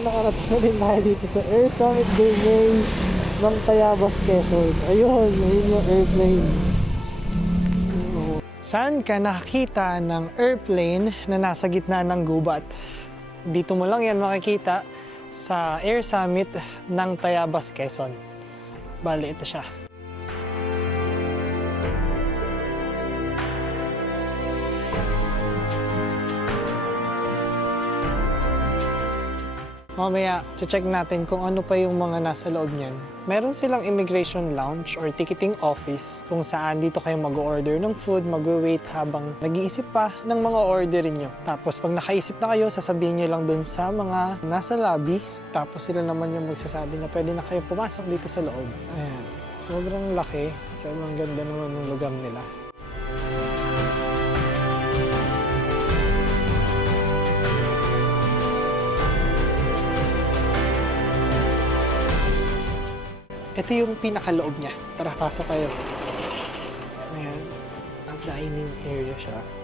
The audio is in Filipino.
nakarating na din tayo dito sa Air Summit Domain ng Tayabas, Quezon. Ayun yung airplane. Saan ka nakakita ng airplane na nasa gitna ng gubat? Dito mo lang yan makikita sa Air Summit ng Tayabas, Quezon. Bale, ito siya. Mamaya, check natin kung ano pa yung mga nasa loob niyan. Meron silang immigration lounge or ticketing office kung saan dito kayo mag-order ng food, mag-wait habang nag-iisip pa ng mga orderin nyo. Tapos pag nakaisip na kayo, sasabihin nyo lang dun sa mga nasa lobby. Tapos sila naman yung magsasabi na pwede na kayo pumasok dito sa loob. Ayan. Sobrang laki. Sobrang ganda naman ng lugar nila. Ito yung pinakaloob niya. Tara, pasok kayo. Ayan. Ang dining area siya.